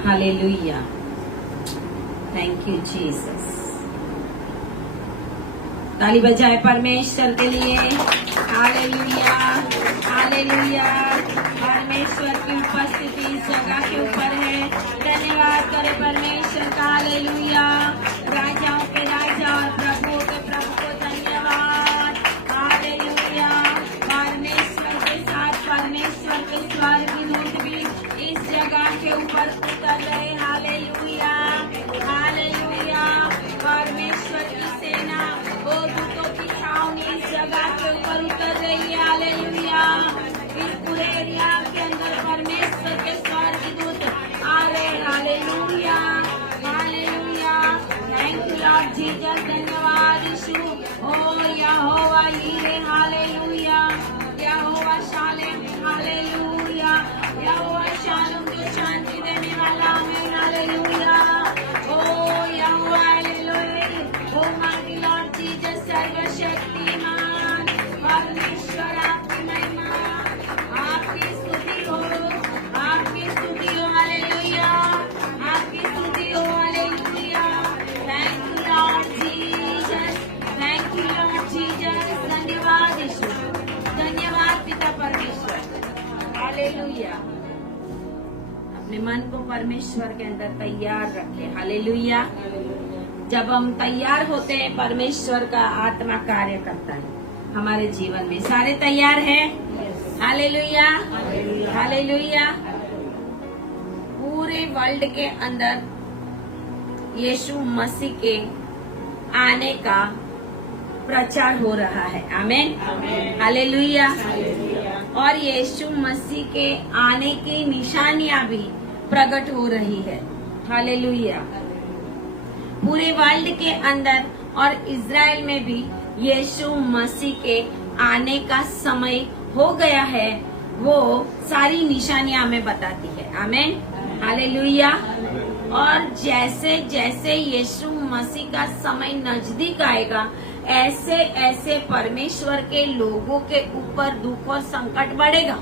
Hallelujah, thank you Jesus. ताली बजाए परमेश्वर के लिए। Hallelujah, hallelujah. परमेश्वर की उपस्थिति इस जगह के ऊपर है। धन्यवाद करे परमेश्वर का। हालेलुया। राजाओं के राजा और प्रभुओं के प्रभु को धन्यवाद। हालेलुया। परमेश्वर के साथ परमेश्वर के स्वर्गदूत भी इस जगह के ऊपर उतर रहे। हालेलुया, हालेलुया। परमेश्वर की सेना वो दूतों की छावनी इस जगह के ऊपर उतर रही है। हालेलुया। इस पूरे एरिया के अंदर परमेश्वर के स्वर्गदूत आ रहे। हालेलुया, हालेलुया। Thank you Lord Jesus. धन्यवाद यीशु। ओ यहोवा यीरे। हालेलुया, यहोवा शालेम। हालेलुया, यहोवा शालोम जो शांति देने वाला है। हालेलुया। ओ यहोवा एलोही। ओ माय लॉर्ड जीसस सर्वशक्तिमान। परमेश्वर आपकी महिमा, आपकी स्तुति हो, आपकी स्तुति हो। हालेलुया, आपकी स्तुति हो। Hallelujah. Thank you Lord Jesus, thank you Lord Jesus. धन्यवाद यीशु, धन्यवाद पिता परमेश्वर। हालेलुया। अपने मन को परमेश्वर के अंदर तैयार रखें। हालेलुया। जब हम तैयार होते हैं परमेश्वर का आत्मा कार्य करता है हमारे जीवन में। सारे तैयार हैं? Hallelujah, hallelujah. पूरे वर्ल्ड के अंदर यीशु मसीह के आने का प्रचार हो रहा है। आमीन, हालेलुया। और यीशु मसीह के आने की निशानियां भी प्रकट हो रही है। हालेलुया। पूरे वर्ल्ड के अंदर और इज़राइल में भी यीशु मसीह के आने का समय हो गया है। वो सारी निशानियां हमें बताती है। आमीन, हालेलुया। और जैसे जैसे यीशु मसीह का समय नजदीक आएगा ऐसे ऐसे परमेश्वर के लोगों के ऊपर दुख और संकट बढ़ेगा।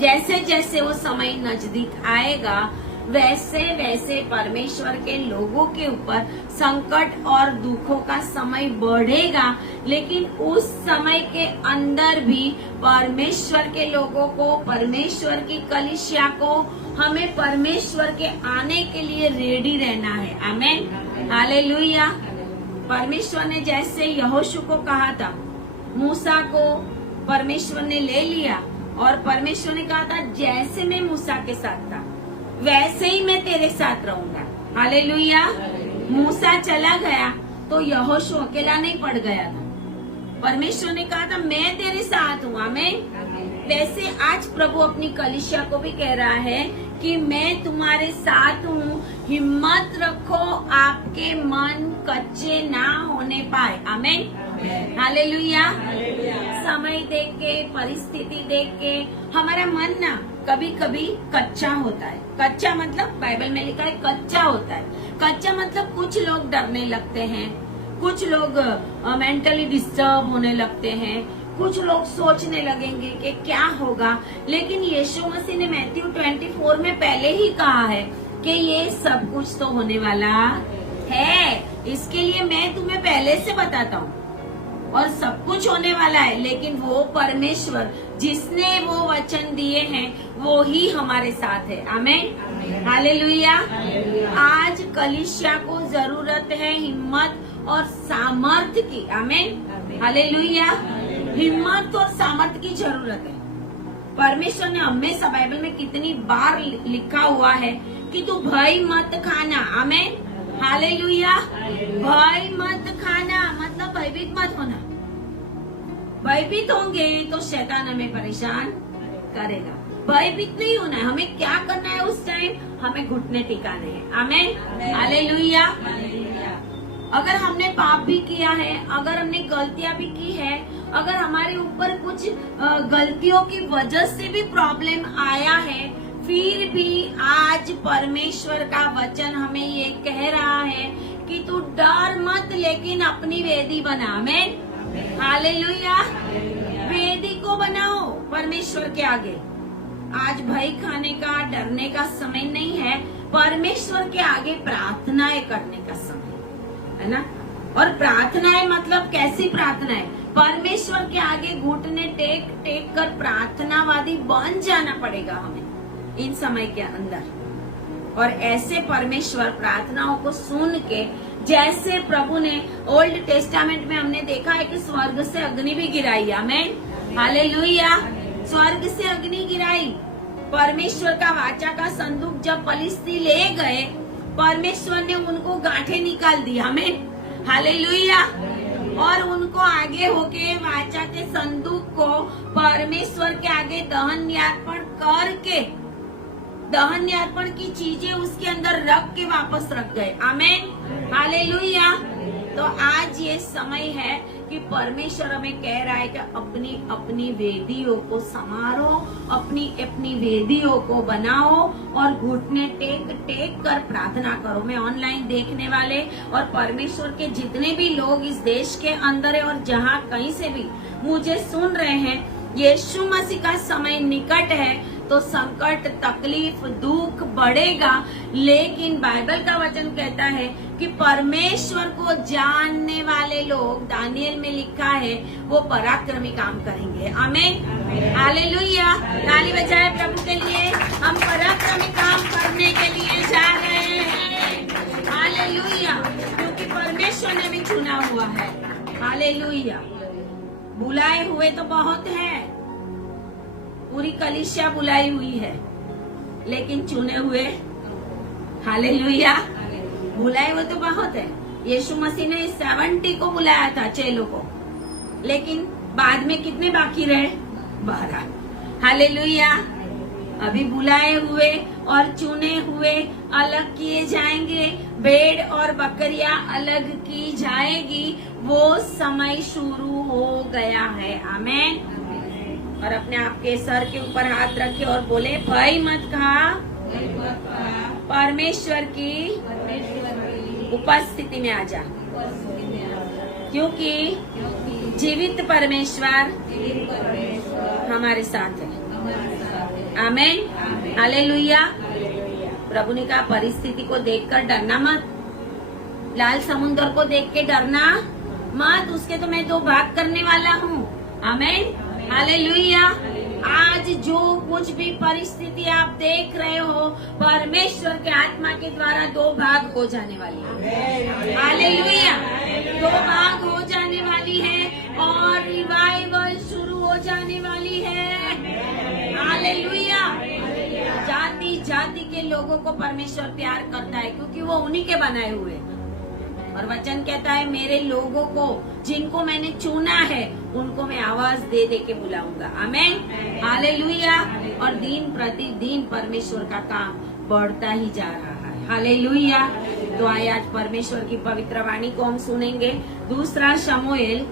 जैसे जैसे वो समय नजदीक आएगा वैसे वैसे परमेश्वर के लोगों के ऊपर संकट और दुखों का समय बढ़ेगा। लेकिन उस समय के अंदर भी परमेश्वर के लोगों को, परमेश्वर की कलीसिया को हमें परमेश्वर के आने के लिए रेडी रहना है। आमीन, हालेलुया। परमेश्वर ने जैसे यहोशू को कहा था, मूसा को परमेश्वर ने ले लिया और परमेश्वर ने कहा था जैसे मैं मूसा के साथ था वैसे ही मैं तेरे साथ रहूंगा। हालेलुया। मूसा चला गया तो यहोशू अकेला नहीं पड़ गया था। परमेश्वर ने कहा था मैं तेरे साथ हूँ। आमीन। वैसे आज प्रभु अपनी कलीसिया को भी कह रहा है कि मैं तुम्हारे साथ हूँ, हिम्मत रखो, आपके मन कच्चे ना होने पाए। आमीन, हालेलुया। समय देख के, परिस्थिति देख के हमारा मन ना कभी कभी कच्चा होता है। कच्चा मतलब बाइबल में लिखा है कच्चा होता है। कच्चा मतलब कुछ लोग डरने लगते हैं, कुछ लोग मेंटली डिस्टर्ब होने लगते हैं, कुछ लोग सोचने लगेंगे कि क्या होगा। लेकिन यीशु मसीह ने मैथ्यू 24 में पहले ही कहा है कि ये सब कुछ तो होने वाला है। इसके लिए मैं तुम्हें पहले से बताता हूँ और सब कुछ होने वाला है। लेकिन वो परमेश्वर जिसने वो वचन दिए हैं वो ही हमारे साथ है। आमीन, हालेलुया। आज कलीसिया को जरूरत है हिम्मत और सामर्थ्य की। आमीन, हालेलुया। हिम्मत और सामर्थ्य की जरूरत है। परमेश्वर ने हमेशा बाइबल में कितनी बार लिखा हुआ है कि तू भय मत खाना। आमीन, हालेलुया। भय मत खाना मतलब भयभीत मत होना। भयभीत होंगे तो शैतान हमें परेशान करेगा। भयभीत नहीं होना है। हमें क्या करना है उस टाइम? हमें घुटने टिकाने हैं। आमीन, हालेलुया। अगर हमने पाप भी किया है, अगर हमने गलतियां भी की है, अगर हमारे ऊपर कुछ गलतियों की वजह से भी प्रॉब्लम आया है, फिर भी आज परमेश्वर का वचन हमें ये कह रहा है कि तू डर मत, लेकिन अपनी वेदी बना। आमीन, हालेलुया। वेदी को बनाओ परमेश्वर के आगे। आज भय खाने का, डरने का समय नहीं है। परमेश्वर के आगे प्रार्थनाएं करने का समय है ना। और प्रार्थनाएं मतलब कैसी प्रार्थनाएं? परमेश्वर के आगे घुटने टेक टेक कर प्रार्थनावादी बन जाना पड़ेगा हमें इन समय के अंदर। और ऐसे परमेश्वर प्रार्थनाओं को सुन के, जैसे प्रभु ने ओल्ड टेस्टामेंट में हमने देखा है कि स्वर्ग से अग्नि भी गिराई, आमेन, हालेलुया, स्वर्ग से अग्नि गिराई। परमेश्वर का वाचा का संदूक जब फलिस्ती ले गए, परमेश्वर ने उनको गांठें निकाल दी, आमेन, हालेलुया। और उनको आगे होके वाचा के संदूक को परमेश्वर के आगे दहन अर्पण करके, दहन अर्पण की चीजें उसके अंदर रख के वापस रख गए, आमेन, हालेलुया। तो आज ये समय है कि परमेश्वर हमें कह रहा है कि अपनी अपनी वेदियों को संवारो, अपनी अपनी वेदियों को बनाओ और घुटने टेक टेक कर प्रार्थना करो। मैं ऑनलाइन देखने वाले और परमेश्वर के जितने भी लोग इस देश के अंदर है और जहाँ कहीं से भी मुझे सुन रहे हैं, यीशु मसीह का समय निकट है तो संकट, तकलीफ, दुख बढ़ेगा, लेकिन बाइबल का वचन कहता है कि परमेश्वर को जानने वाले लोग, दानियल में लिखा है, वो पराक्रमी काम करेंगे, आमीन, हालेलुया। ताली बजाए प्रभु के लिए। हम पराक्रमी काम करने के लिए जा रहे हैं, हालेलुया, क्योंकि परमेश्वर ने भी चुना हुआ है, हालेलुया। बुलाए हुए तो बहुत है, पूरी कलीसिया बुलाई हुई है, लेकिन चुने हुए, हालेलुया, बुलाए हुए तो बहुत है। यीशु मसीह ने 70 को बुलाया था, चेलों को, लेकिन बाद में कितने बाकी रहे? 12, हालेलुया। अभी बुलाए हुए और चुने हुए अलग किए जाएंगे, भेड़ और बकरियां अलग की जाएगी, वो समय शुरू हो गया है, आमीन। और अपने आप के सर के ऊपर हाथ रखे और बोले, भय मत खा, परमेश्वर की उपस्थिति में आ जा, क्योंकि जीवित परमेश्वर हमारे साथ है, आमीन, हालेलुया। प्रभु ने कहा परिस्थिति को देखकर डरना मत, लाल समुद्र को देख के डरना मत, उसके तो मैं 2 भाग करने वाला हूँ, आमीन, हालेलुया। आज जो कुछ भी परिस्थिति आप देख रहे हो, परमेश्वर के आत्मा के द्वारा 2 भाग हो जाने वाली है, हालेलुया, 2 भाग हो जाने वाली है और रिवाइवल शुरू हो जाने वाली है, हालेलुया। जाति जाति के लोगों को परमेश्वर प्यार करता है, क्योंकि वो उन्हीं के बनाए हुए। और वचन कहता है, मेरे लोगों को जिनको मैंने चुना है उनको मैं आवाज दे दे के बुलाऊंगा, आमीन, हालेलुया। और दिन प्रतिदिन परमेश्वर का काम बढ़ता ही जा रहा है, हालेलुया। तो आइए आज परमेश्वर की पवित्र वाणी को हम सुनेंगे। दूसरा शमूएल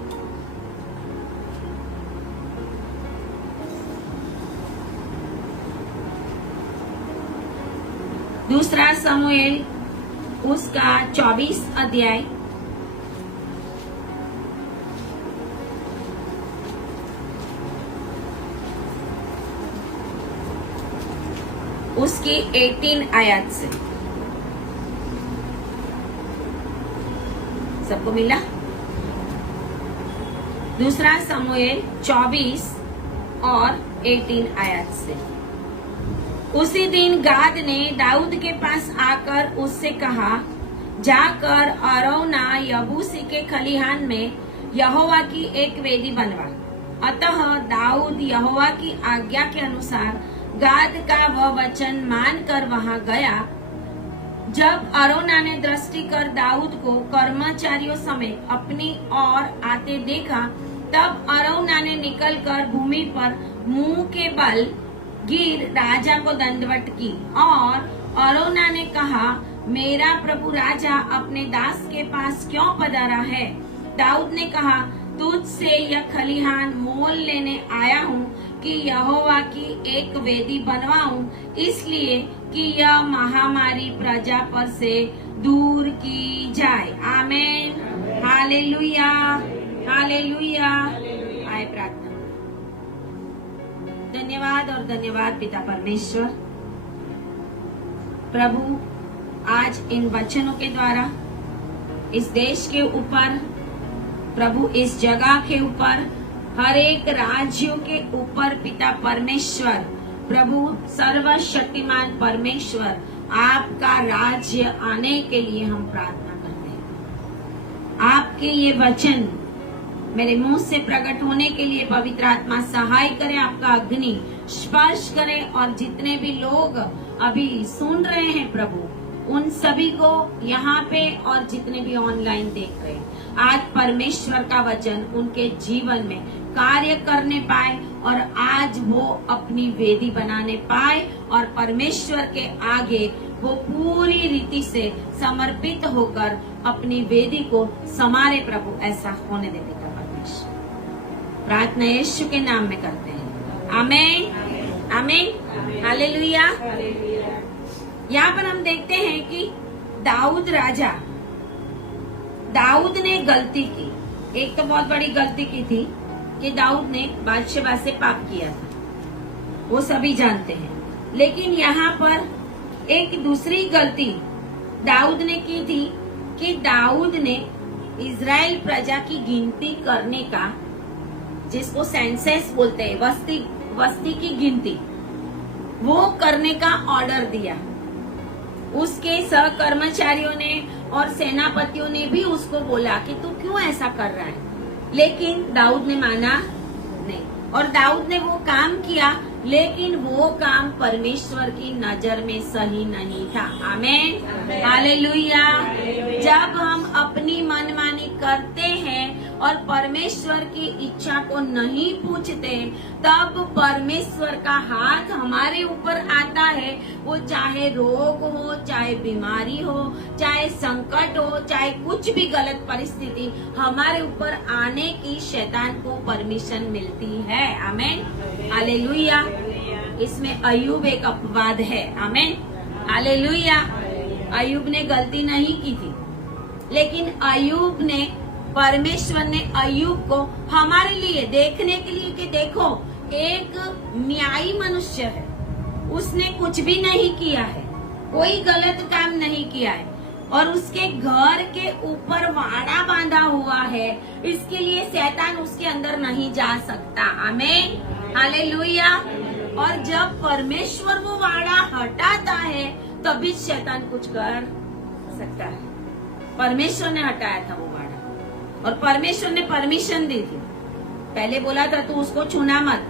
उसका 24 अध्याय उसकी 18 आयत से। सबको मिला? दूसरा शमूएल 24 और 18 आयत से। उसी दिन गाद ने दाऊद के पास आकर उससे कहा, जाकर अरौना यबूसी के खलिहान में यहोवा की एक वेदी बनवा। अतः दाऊद यहोवा की आज्ञा के अनुसार गाद का वह वचन मानकर वहां गया। जब अरौना ने दृष्टि कर दाऊद को कर्मचारियों समेत अपनी ओर आते देखा, तब अरौना ने निकलकर भूमि पर मुंह के बल गिर राजा को दंडवत की। और अरौना ने कहा, मेरा प्रभु राजा अपने दास के पास क्यों पधारा है? दाऊद ने कहा, तुझसे यह खलिहान मोल लेने आया हूँ कि यहोवा की एक वेदी बनवाऊं, इसलिए कि यह महामारी प्रजा पर से दूर की जाए, आमीन, हालेलुया, हालेलुया। आए प्रार्थना। धन्यवाद और धन्यवाद पिता परमेश्वर, प्रभु आज इन वचनों के द्वारा इस देश के ऊपर, प्रभु इस जगह के ऊपर, हर एक राज्यों के ऊपर पिता परमेश्वर, प्रभु सर्वशक्तिमान परमेश्वर, आपका राज्य आने के लिए हम प्रार्थना करते हैं। आपके ये वचन मेरे मुंह से प्रकट होने के लिए पवित्र आत्मा सहाय करे, आपका अग्नि स्पर्श करे, और जितने भी लोग अभी सुन रहे हैं प्रभु, उन सभी को यहाँ पे और जितने भी ऑनलाइन देख रहे हैं, आज परमेश्वर का वचन उनके जीवन में कार्य करने पाए और आज वो अपनी वेदी बनाने पाए और परमेश्वर के आगे वो पूरी रीति से समर्पित होकर अपनी वेदी को संवारे। प्रभु ऐसा होने दे पिता परमेश्वर, प्रार्थना यीशु के नाम में करते हैं, आमीन आमीन हालेलुया। यहाँ पर हम देखते हैं कि दाऊद ने गलती की। एक तो बहुत बड़ी गलती की थी कि दाऊद ने बादशाह से पाप किया था, वो सभी जानते हैं। लेकिन यहाँ पर एक दूसरी गलती दाऊद ने की थी कि दाऊद ने इजराइल प्रजा की गिनती करने का, जिसको सेंसस बोलते हैं, वस्ती की गिनती, वो करने का ऑर्डर दिया। उसके सहकर्मचारियों ने और सेनापतियों ने भी उसको बोला कि तू क्यों ऐसा कर रहा है, लेकिन दाऊद ने माना नहीं और दाऊद ने वो काम किया, लेकिन वो काम परमेश्वर की नजर में सही नहीं था। आमीन हालेलुया। जब हम अपनी मनमानी करते हैं और परमेश्वर की इच्छा को नहीं पूछते, तब परमेश्वर का हाथ हमारे ऊपर आता है। वो चाहे रोग हो, चाहे बीमारी हो, चाहे संकट हो, चाहे कुछ भी गलत परिस्थिति हमारे ऊपर आने की शैतान को परमिशन मिलती है। आमीन हालेलुया। इसमें अय्यूब एक अपवाद है। आमीन हालेलुया। अय्यूब ने गलती नहीं की थी, लेकिन अय्यूब ने, परमेश्वर ने अय्यूब को हमारे लिए देखने के लिए कि देखो एक न्यायी मनुष्य है, उसने कुछ भी नहीं किया है, कोई गलत काम नहीं किया है और उसके घर के ऊपर वाड़ा बांधा हुआ है, इसके लिए शैतान उसके अंदर नहीं जा सकता। आमीन हालेलुया। और जब परमेश्वर वो वाड़ा हटाता है तभी शैतान कुछ कर सकता है। परमेश्वर ने हटाया था वो वाड़ा और परमेश्वर ने परमिशन दी थी। पहले बोला था तू उसको छूना मत,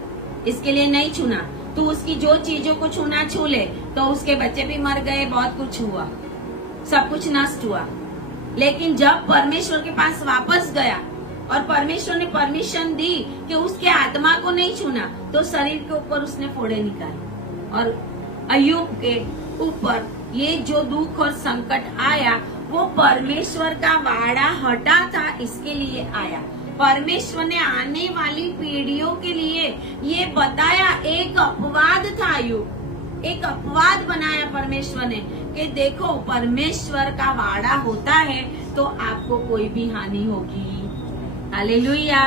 इसके लिए नहीं छूना, तू उसकी जो चीजों को छूना छू ले, तो उसके बच्चे भी मर गए, बहुत कुछ हुआ, सब कुछ नष्ट हुआ। लेकिन जब परमेश्वर के पास वापस गया और परमेश्वर ने परमिशन दी कि उसके आत्मा को नहीं छूना, तो शरीर के ऊपर उसने फोड़े निकाले और अय्यूब के ऊपर ये जो दुख और संकट आया वो परमेश्वर का वाड़ा हटा था, इसके लिए आया। परमेश्वर ने आने वाली पीढ़ियों के लिए ये बताया, एक अपवाद था अय्यूब, एक अपवाद बनाया परमेश्वर ने कि देखो परमेश्वर का वाड़ा होता है तो आपको कोई भी हानि होगी। हालेलुया।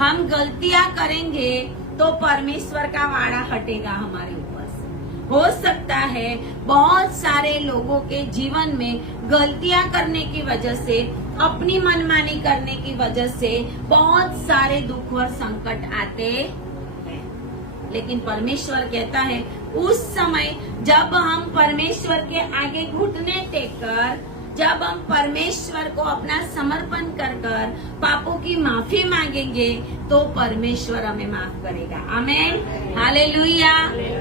हम गलतियां करेंगे तो परमेश्वर का वाड़ा हटेगा हमारे ऊपर से। हो सकता है बहुत सारे लोगों के जीवन में गलतियां करने की वजह से, अपनी मनमानी करने की वजह से बहुत सारे दुख और संकट आते हैं, लेकिन परमेश्वर कहता है उस समय जब हम परमेश्वर के आगे घुटने टेककर, जब हम परमेश्वर को अपना समर्पण कर पापों की माफी मांगेंगे तो परमेश्वर हमें माफ करेगा। आमीन हालेलुया।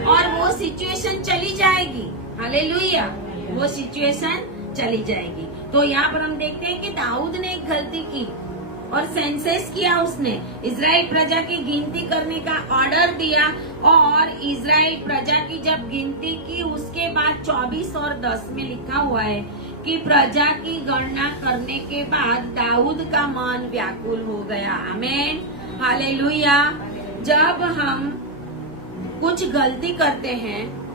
और वो सिचुएशन चली जाएगी। हालेलुया। वो सिचुएशन चली जाएगी। तो यहाँ पर हम देखते हैं कि दाऊद ने एक गलती की और सेंसस किया, उसने इजराइल प्रजा की गिनती करने का ऑर्डर दिया और इजराइल प्रजा की जब गिनती की उसके बाद 24 और 10 में लिखा हुआ है कि प्रजा की गणना करने के बाद दाऊद का मन व्याकुल हो गया। आमीन हालेलुया। जब हम कुछ गलती करते हैं,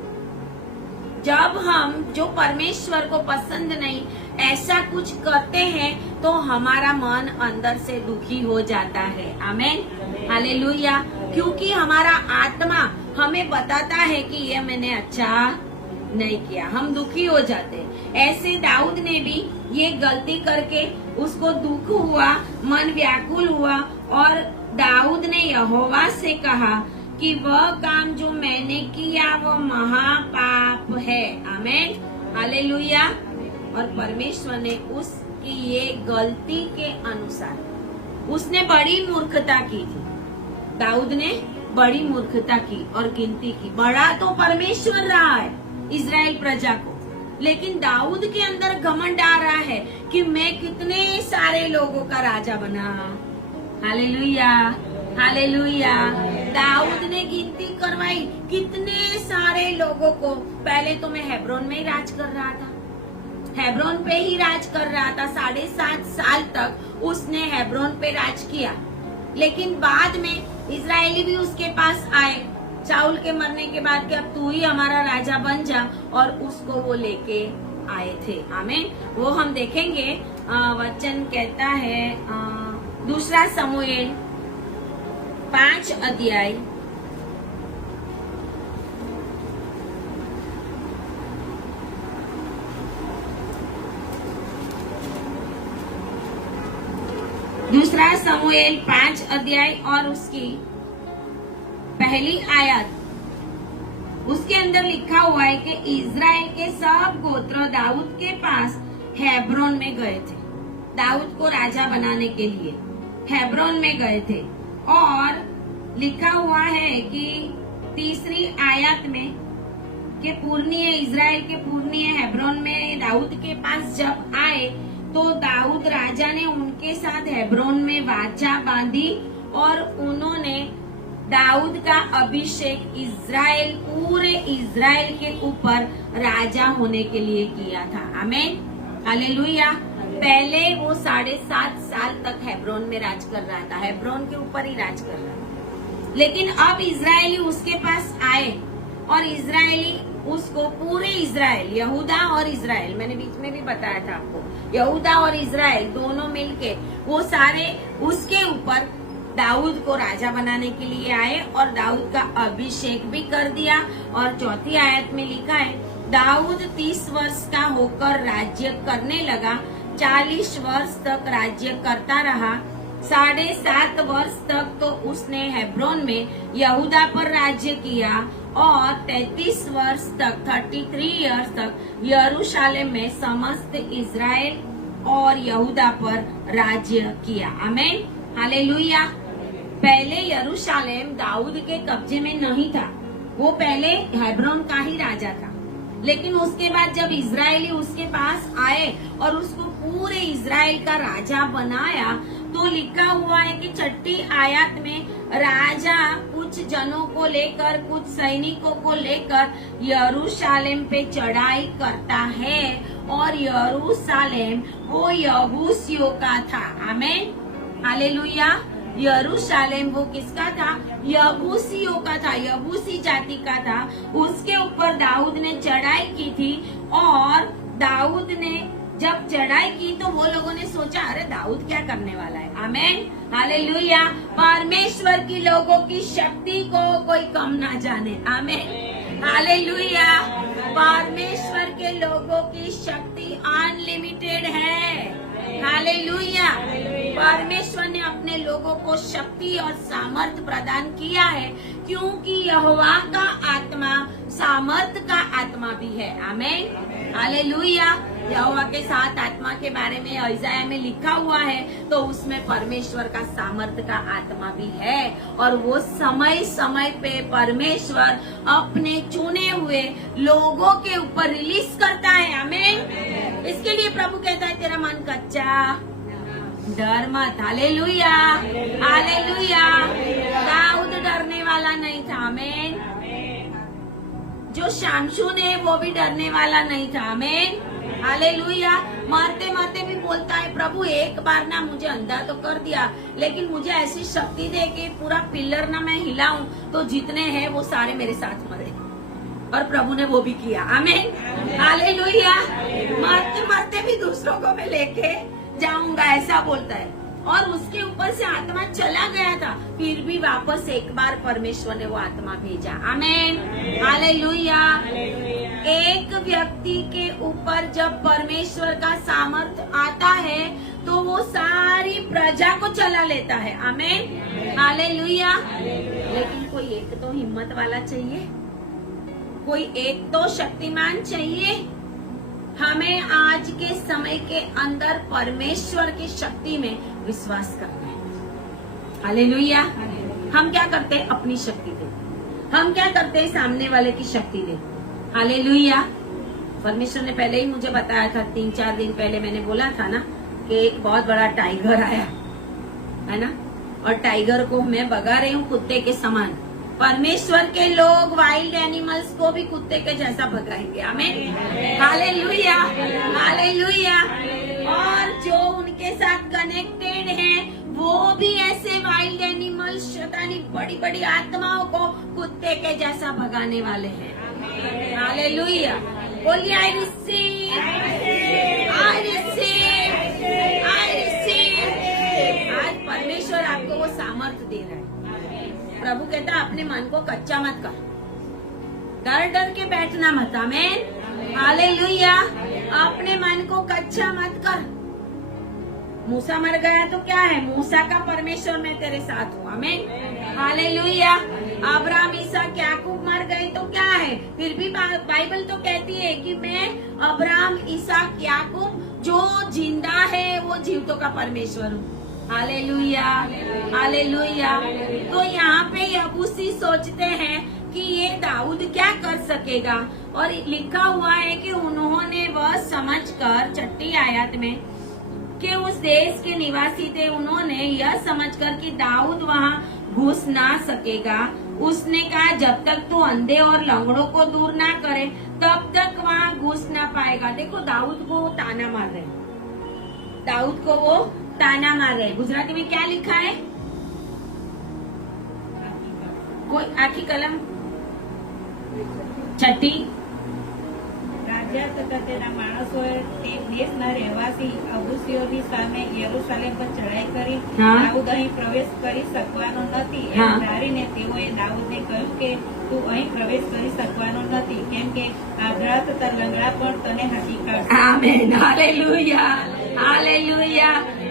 जब हम जो परमेश्वर को पसंद नहीं ऐसा कुछ करते हैं, तो हमारा मन अंदर से दुखी हो जाता है। आमीन हालेलुया। क्योंकि हमारा आत्मा हमें बताता है कि ये मैंने अच्छा नहीं किया। हम दुखी हो जाते हैं। ऐसे दाऊद ने भी ये गलती करके उसको दुख हुआ, मन व्याकुल हुआ और दाऊद ने यहोवा से कहा कि वह काम जो मैंने किया वह महापाप है। आमीन, हालेलुया। और परमेश्वर ने उसकी ये गलती के अनुसार, उसने बड़ी मूर्खता की थी, दाऊद ने बड़ी मूर्खता की और गिनती की। बड़ा तो परमेश्वर रहा है इजराइल प्रजा को, लेकिन दाऊद के अंदर घमंड आ रहा है कि मैं कितने सारे लोगों का राजा बना। Hallelujah, hallelujah. दाऊद ने गिनती करवाई कितने सारे लोगों को। पहले तो मैं हेब्रोन में ही राज कर रहा था, हेब्रोन पे ही राज कर रहा था। 7.5 साल तक उसने हेब्रोन पे राज किया, लेकिन बाद में इजरायली भी उसके पास आए शाऊल के मरने के बाद कि अब तू ही हमारा राजा बन जा, और उसको वो लेके आए थे। आमीन। वो हम देखेंगे। वचन कहता है 2 शमूएल 5 अध्याय 2 शमूएल 5 अध्याय और उसकी पहली आयत, उसके अंदर लिखा हुआ है कि इजराइल के सब गोत्र दाऊद के पास हेब्रोन में गए थे। दाऊद को राजा बनाने के लिए हेब्रोन में गए थे। और लिखा हुआ है कि 3 आयत में कि पूर्णीय इजराइल के पूर्णीय हेब्रोन में दाऊद के पास जब आए तो दाऊद राजा ने उनके साथ हेब्रोन में वाचा बांधी और उन्होंने दाऊद का अभिषेक इजराइल, पूरे इजराइल के ऊपर राजा होने के लिए किया था। आमीन, हालेलुया। पहले वो 7.5 साल तक हेब्रोन में राज कर रहा था, हेब्रोन के ऊपर ही राज कर रहा था। लेकिन अब इजरायली उसके पास आए और इजरायली उसको, पूरे इजराइल, यहूदा और इजराइल, मैंने बीच में भी बताया था आपको, यहूदा और इजराइल दोनों मिलके वो सारे उसके ऊपर दाऊद को राजा बनाने के लिए आए और दाऊद का अभिषेक भी कर दिया। और 4 आयत में लिखा है दाऊद 30 वर्ष का होकर राज्य करने लगा। 40 वर्ष तक राज्य करता रहा। 7.5 वर्ष तक तो उसने हेब्रोन में यहूदा पर राज्य किया और 33 वर्ष तक 33 इयर्स तक यरूशलेम में समस्त इजराइल और यहूदा पर राज्य किया। आमीन, हालेलुया। पहले यरूशलेम दाऊद के कब्जे में नहीं था, वो पहले हेब्रोन का ही राजा था। लेकिन उसके बाद जब इजरायली उसके पास आए और उसको पूरे इजराइल का राजा बनाया तो लिखा हुआ है कि 6 आयत में राजा कुछ जनों को लेकर, कुछ सैनिकों को लेकर यरूशलेम पे चढ़ाई करता है और यरूशलेम वो यबूसियों का था। आमीन, हालेलुया। यरूशलेम वो किसका था? यबूसियों का था, यबूसी जाति का था। उसके ऊपर दाऊद ने चढ़ाई की थी और दाऊद ने जब चढ़ाई की तो वो लोगों ने सोचा अरे दाऊद क्या करने वाला है। आमीन, हालेलुया। परमेश्वर की लोगों की शक्ति को कोई कम ना जाने। आमीन, हालेलुया। परमेश्वर के लोगों की शक्ति अनलिमिटेड है। हालेलुया। परमेश्वर ने अपने लोगों को शक्ति और सामर्थ प्रदान किया है क्योंकि यहोवा का आत्मा सामर्थ का आत्मा भी है। आमीन, हालेलुया। यहोवा के साथ आत्मा के बारे में यशायाह में लिखा हुआ है तो उसमें परमेश्वर का सामर्थ का आत्मा भी है और वो समय समय पे परमेश्वर अपने चुने हुए लोगों के ऊपर रिलीज करता है। आमीन। इसके लिए प्रभु कहता है तेरा मन कच्चा डर मत। Hallelujah, hallelujah. दाऊद डरने वाला नहीं था। आमीन। जो शामशून है वो भी डरने वाला नहीं था। आमीन, हालेलुया। मरते मरते भी बोलता है प्रभु एक बार ना मुझे अंधा तो कर दिया लेकिन मुझे ऐसी शक्ति दे कि पूरा पिलर ना मैं हिलाऊं तो जितने हैं वो सारे मेरे साथ मरे। और प्रभु ने वो भी किया। आमीन, हालेलुया। मरते मरते भी दूसरों को मैं लेके जाऊंगा ऐसा बोलता है और उसके ऊपर से आत्मा चला गया था फिर भी वापस एक बार परमेश्वर ने वो आत्मा भेजा। आमीन, हालेलुया। एक व्यक्ति के ऊपर जब परमेश्वर का सामर्थ आता है तो वो सारी प्रजा को चला लेता है। आमीन, हालेलुया। लेकिन कोई एक तो हिम्मत वाला चाहिए, कोई एक तो शक्तिमान चाहिए। हमें आज के समय के अंदर परमेश्वर की शक्ति में विश्वास करना है। हालेलुया। हम क्या करते हैं? अपनी शक्ति दे। हम क्या करते हैं? सामने वाले की शक्ति दे। हालेलुया। परमेश्वर ने पहले ही मुझे बताया था, 3-4 दिन पहले मैंने बोला था ना कि एक बहुत बड़ा टाइगर आया है ना, और टाइगर को मैं भगा रही हूँ कुत्ते के समान। परमेश्वर के लोग वाइल्ड एनिमल्स को भी कुत्ते के जैसा भगाएंगे। आमीन, हालेलुया, हालेलुया। और जो उनके साथ कनेक्टेड हैं वो भी ऐसे वाइल्ड एनिमल्स, शैतानी बड़ी बड़ी आत्माओं को कुत्ते के जैसा भगाने वाले हैं। हालेलुया। बोलिए I receive, I receive, I receive. आज परमेश्वर आपको वो सामर्थ्य दे रहा है। प्रभु कहता है अपने मन को कच्चा मत कर, डर डर के बैठना मत। आमीन, हालेलुया। अपने मन को कच्चा मत कर। मूसा मर गया तो क्या है? मूसा का परमेश्वर मैं तेरे साथ हूँ। आमीन, हालेलुया। अब्राहम, इसहाक, याकूब मर गए तो क्या है? फिर भी बाइबल तो कहती है कि मैं अब्राहम, इसहाक, याकूब जो जिंदा है वो जीवितों का परमेश्वर हूँ। Hallelujah, hallelujah. तो यहाँ पे यबूसी सोचते हैं कि ये दाऊद क्या कर सकेगा, और लिखा हुआ है कि उन्होंने वह समझकर, 6 आयत में, कि उस देश के निवासी थे, उन्होंने यह समझकर कि दाऊद वहाँ घुस ना सकेगा, उसने कहा जब तक तू अंधे और लंगड़ों को दूर ना करे तब तक वहाँ घुस ना पाएगा। देखो दाऊद को वो ताना मार रहे, दाऊद को वो ताना मार रहे। गुजराती में क्या लिखा है? कोई आखी कलम 6 રાજા તથા તેના માણસોએ તે દેશના રહેવાસી અબુસીઓની સામે યરુશલેમ પર ચડાઈ કરી દાઉદ અહીં પ્રવેશ કરી શકવાનો નથી એમ ધારીને તેઓએ દાઉદને કહ્યું કે તું અહીં પ્રવેશ કરી શકવાનો નથી, કેમ કે આંધળા તથા લંગડા પણ તને હાથી કાઢશે। आमीन, हालेलुया, हालेलुया।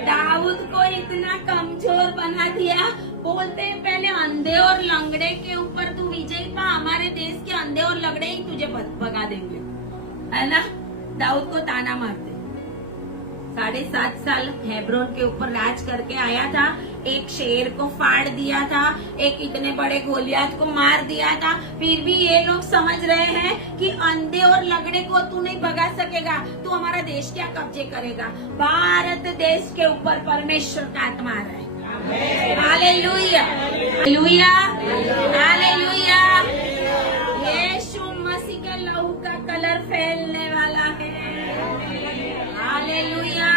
दाऊद को इतना कमजोर बना दिया। बोलते हैं पहले अंधे और लंगड़े के ऊपर तू विजय पा, हमारे देश के अंधे और लंगड़े ही तुझे भगा देंगे, है ना। दाऊद को ताना मारते। 7.5 साल हेब्रोन के ऊपर राज करके आया था, एक शेर को फाड़ दिया था, एक इतने बड़े गोलियात को मार दिया था, फिर भी ये लोग समझ रहे हैं कि अंधे और लंगड़े को तू नहीं भगा सकेगा, तू हमारा देश क्या कब्जे करेगा। भारत देश के ऊपर परमेश्वर का आत्मा आ रहा है। हालेलुया, हालेलुया, हालेलुया। यीशु मसीह के लहू का कलर फैलने वाला है। हालेलुया।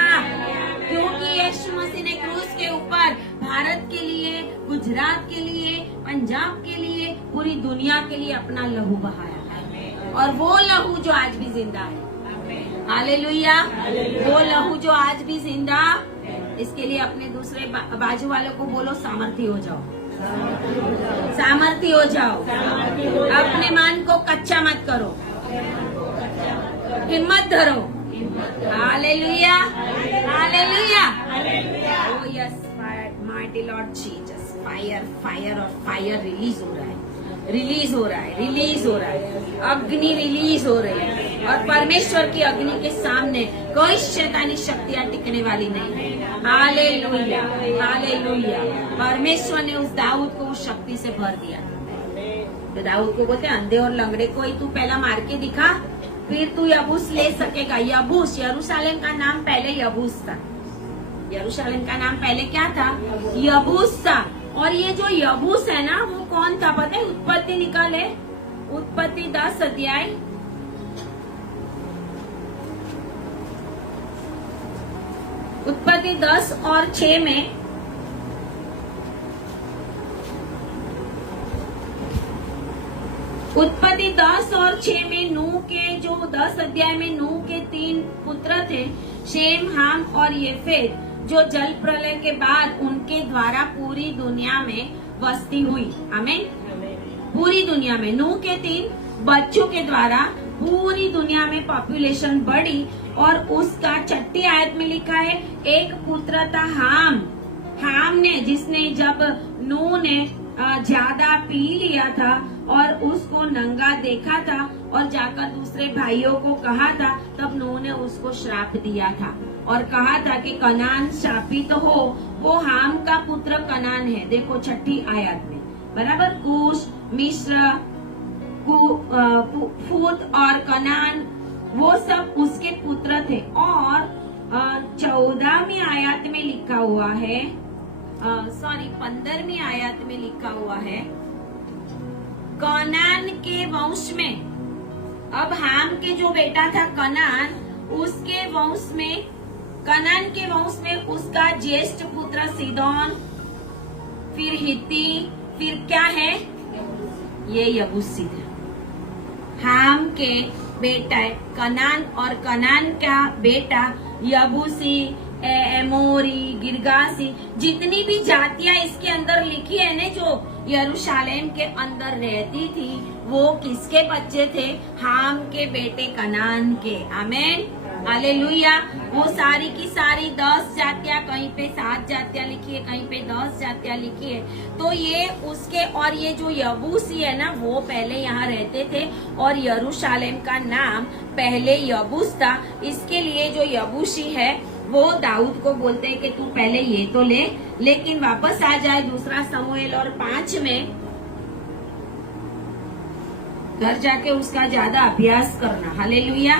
क्योंकि यीशु मसीह ने क्रूस के ऊपर भारत के लिए, गुजरात के लिए, पंजाब के लिए, पूरी दुनिया के लिए अपना लहू बहाया है, और वो लहू जो आज भी जिंदा है। हालेलुया। वो लहू जो आज भी जिंदा, इसके लिए अपने दूसरे बाजू वालों को बोलो सामर्थी हो जाओ, सामर्थी हो जाओ। अपने मन को कच्चा मत करो, हिम्मत धरो। Hallelujah, hallelujah. Oh yes, mighty Lord Jesus, fire, fire और फायर रिलीज हो रहा है, रिलीज हो रहा है, रिलीज हो रहा है। अग्नि रिलीज हो रही है, और परमेश्वर की अग्नि के सामने कोई शैतानी शक्तियां टिकने वाली नहीं है। हालेलुया, हालेलुया। परमेश्वर ने उस दाऊद को उस शक्ति से भर दिया। तो दाऊद को बोलते अंधे और लंगड़े को ही तू पहला मार के दिखा, फिर तू यबूस ले सकेगा। यबूस, यरूशलेम का नाम पहले यबूस था। यरूशलेम का नाम पहले क्या था? यबूस था। और ये जो यबूस है ना, वो कौन था पता है? उत्पत्ति निकाले, उत्पत्ति 10 अध्याय, उत्पत्ति 10 और 6 में उत्पत्ति 10 और 6 में नूह के, जो 10 अध्याय में नूह के 3 पुत्र थे, शेम, हाम और येफेत, जो जल प्रलय के बाद उनके द्वारा पूरी दुनिया में बस्ती हुई। आमीन। पूरी दुनिया में नूह के 3 बच्चों के द्वारा पूरी दुनिया में पॉपुलेशन बढ़ी। और उसका 6ठी आयत में लिखा है, एक पुत्र था हाम ने, जिसने जब नूह ने ज्यादा पी लिया था और उसको नंगा देखा था और जाकर दूसरे भाइयों को कहा था, तब नूह ने उसको श्राप दिया था और कहा था कि कनान शापित हो। वो हाम का पुत्र कनान है। देखो 6ठी आयत में, बराबर। कूश, मिस्र, फूत और कनान, वो सब उसके पुत्र थे। और 14वीं आयत में लिखा हुआ है, 15वीं आयत में लिखा हुआ है, कनान के वंश में, अब हाम के जो बेटा था कनान, उसके वंश में, कनान के वंश में उसका ज्येष्ठ पुत्र सीदोन, फिर हित्ती, फिर क्या है, ये यबूसी थे। हाम के बेटा है कनान, और कनान का बेटा यबूसी, एमोरी, गिरगासी, जितनी भी जातियां इसके अंदर लिखी है ने, जो यरूशलेम के अंदर रहती थी, वो किसके बच्चे थे? हाम के बेटे कनान के। आमेन, हालेलुया। वो सारी की सारी 10 जातियां, कहीं पे 7 जातियां लिखी है, कहीं पे 10 जातियां लिखी है। तो ये उसके, और ये जो यबूसी है ना, वो पहले यहाँ रहते थे और यरूशलेम का नाम पहले यबूस था। इसके लिए जो यबूसी है वो दाऊद को बोलते हैं कि तू पहले ये तो ले, लेकिन वापस आ जाए 2 शमूएल और 5 में, घर जाके उसका ज्यादा अभ्यास करना। हालेलुया।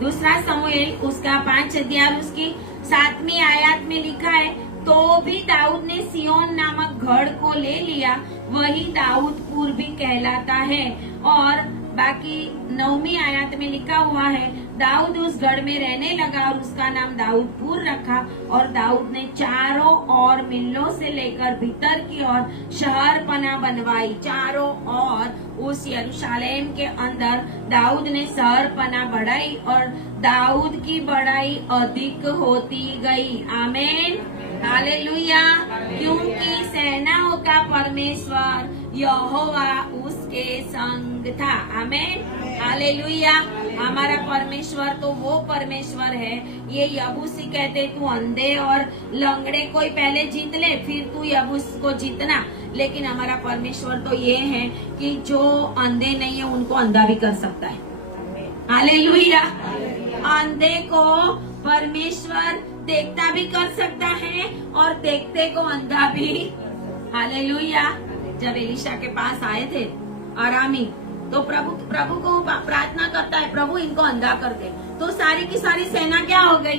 2 शमूएल उसका 5 अध्याय और उसकी 7वीं आयत में लिखा है, तो भी दाऊद ने सियोन नामक गढ़ को ले लिया, वही दाऊदपुर भी कहलाता है। और बाकी 9वीं आयत में लिखा हुआ है, दाऊद उस गढ़ में रहने लगा और उसका नाम दाऊदपुर रखा। और दाऊद ने चारों ओर मिल्लों से लेकर भीतर की ओर शहर पना बनवाई। चारों ओर उस यरूशलेम के अंदर दाऊद ने शहर पना बढ़ाई और दाऊद की बढ़ाई अधिक होती गई। आमीन, हालेलुया। क्योंकि सेनाओं का परमेश्वर यहोवा उसके संग था। आमीन, हालेलुया। हमारा परमेश्वर तो वो परमेश्वर है। ये यबूसी कहते तू अंधे और लंगड़े कोई पहले जीत ले, फिर तू यबूस को जीतना। लेकिन हमारा परमेश्वर तो ये है कि जो अंधे नहीं है उनको अंधा भी कर सकता है। हालेलुया। अंधे को परमेश्वर देखता भी कर सकता है और देखते को अंधा भी। हालेलुया। जब एलिशा के पास आए थे आरामी, तो प्रभु को प्रार्थना करता है, प्रभु इनको अंधा कर दे। तो सारी की सारी सेना क्या हो गई?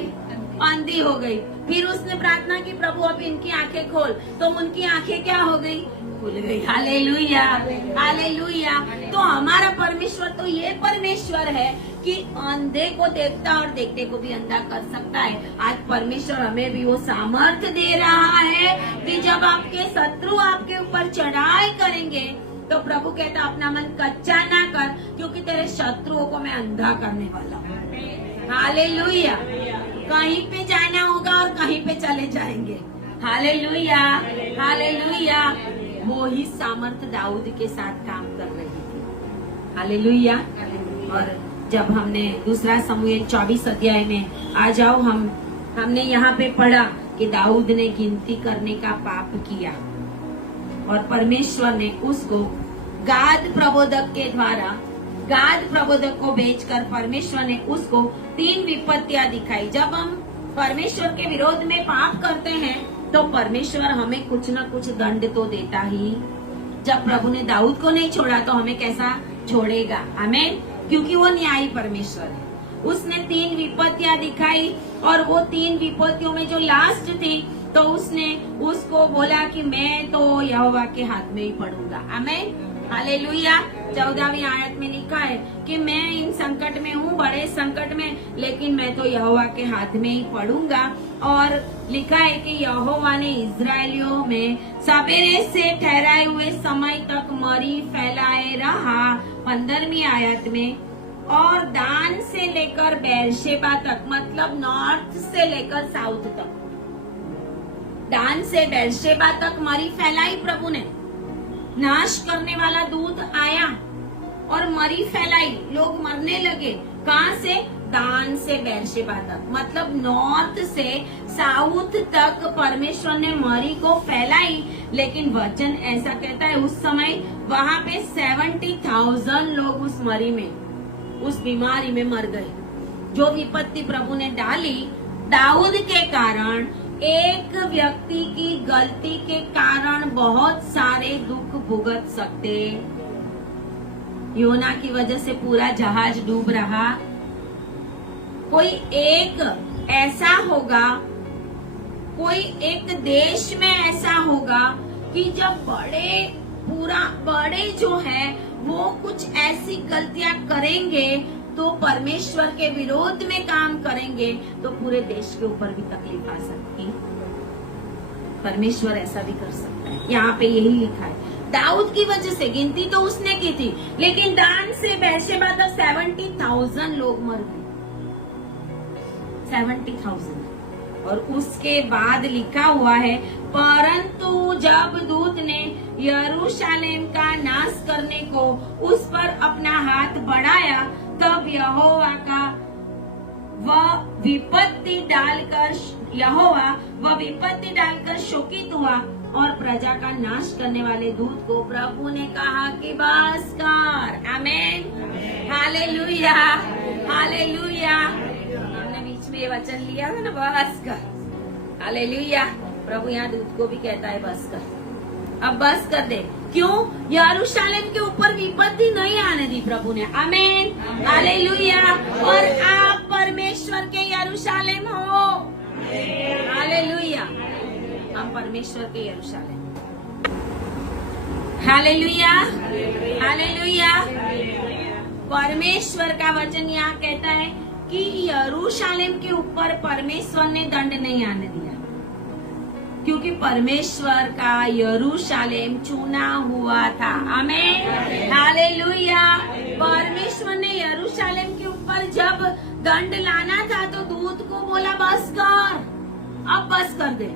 अंधी हो गई। फिर उसने प्रार्थना की, प्रभु अब इनकी आंखें खोल, तो उनकी आंखें क्या हो गई? खुल गई। Hallelujah, hallelujah. तो हमारा परमेश्वर तो ये परमेश्वर है कि अंधे को देखता और देखते को भी अंधा कर सकता है। आज परमेश्वर हमें भी वो सामर्थ्य दे रहा है कि जब आपके शत्रु आपके ऊपर चढ़ाई करेंगे, तो प्रभु कहता अपना मन कच्चा ना कर, क्योंकि तेरे शत्रुओं को मैं अंधा करने वाला हूँ। हालेलुया। कहीं पे जाना होगा और कहीं पे चले जाएंगे। Hallelujah, hallelujah. वो ही सामर्थ दाऊद के साथ काम कर रही थी। हालेलुया। और जब हमने 2 शमूएल 24 अध्याय में आ जाओ, हमने यहाँ पे पढ़ा कि दाऊद ने गिनती करने का पाप किया और परमेश्वर ने उसको गाद प्रबोधक के द्वारा, गाद प्रबोधक को भेजकर परमेश्वर ने उसको 3 विपत्तियां दिखाई। जब हम परमेश्वर के विरोध में पाप करते हैं तो परमेश्वर हमें कुछ न कुछ दंड तो देता ही। जब प्रभु ने दाऊद को नहीं छोड़ा तो हमें कैसा छोड़ेगा? आमीन। क्योंकि वो न्यायी परमेश्वर है। उसने 3 विपत्तियां दिखाई और वो 3 विपत्तियों में जो लास्ट थी, तो उसने उसको बोला कि मैं तो यहोवा के हाथ में ही पड़ूंगा। आमीन, हालेलुया। 14वीं आयत में लिखा है कि मैं इन संकट में हूँ, बड़े संकट में, लेकिन मैं तो यहोवा के हाथ में ही पड़ूंगा। और लिखा है कि यहोवा ने इजरायलियों में सवेरे से ठहराए हुए समय तक मरी फैलाए रहा। 15वीं आयत में, और दान से लेकर बेरशेबा तक, मतलब नॉर्थ से लेकर साउथ तक, दान से बेरशेबा तक मरी फैलाई प्रभु ने। नाश करने वाला दूत आया और मरी फैलाई, लोग मरने लगे। कहाँ से? दान से बेरशेबा तक, मतलब नॉर्थ से साउथ तक परमेश्वर ने मरी को फैलाई। लेकिन वचन ऐसा कहता है उस समय वहाँ पे 70,000 लोग उस मरी में, उस बीमारी में मर गए। जो विपत्ति प्रभु ने डाली दाऊद के कारण, एक व्यक्ति की गलती के कारण बहुत सारे दुख भुगत सकते। योना की वजह से पूरा जहाज डूब रहा। कोई एक ऐसा होगा, कोई एक देश में ऐसा होगा कि जब बड़े जो है वो कुछ ऐसी गलतियां करेंगे तो परमेश्वर के विरोध में काम करेंगे तो पूरे देश के ऊपर भी तकलीफ आ सकती है। परमेश्वर ऐसा भी कर सकता है। यहाँ पे यही लिखा है। दाऊद की वजह से, गिनती तो उसने की थी, लेकिन दान से बेरशेबा तक 70,000 लोग मर गए। 70,000। और उसके बाद लिखा हुआ है, परंतु जब दूत ने यरूशलेम का नाश करने को उस पर अपना हाथ बढ़ाया, तब यहोवा वह विपत्ति डालकर शोकित हुआ और प्रजा का नाश करने वाले दूत को प्रभु ने कहा कि बस कर। आमेन, हालेलुया, हालेलुया। हमने बीच में ये वचन लिया था ना, बस कर। हालेलुया। प्रभु यहाँ दूत को भी कहता है बस कर, अब बस कर दे। क्यों? यरूशलेम के ऊपर विपत्ति नहीं आने दी प्रभु ने। आमेन, हालेलुया। और आप परमेश्वर के यरूशलेम हो। हालेलुया, हम परमेश्वर के यरूशलेम। Hallelujah, hallelujah. परमेश्वर का वचन यहाँ कहता है कि यरूशलेम के ऊपर परमेश्वर ने दंड नहीं आने दिया, क्योंकि परमेश्वर का यरूशलेम चुना हुआ था। आमेन, हालेलुया। परमेश्वर ने यरूशलेम के ऊपर जब दंड लाना था तो दूत को बोला बस कर, अब बस कर दे।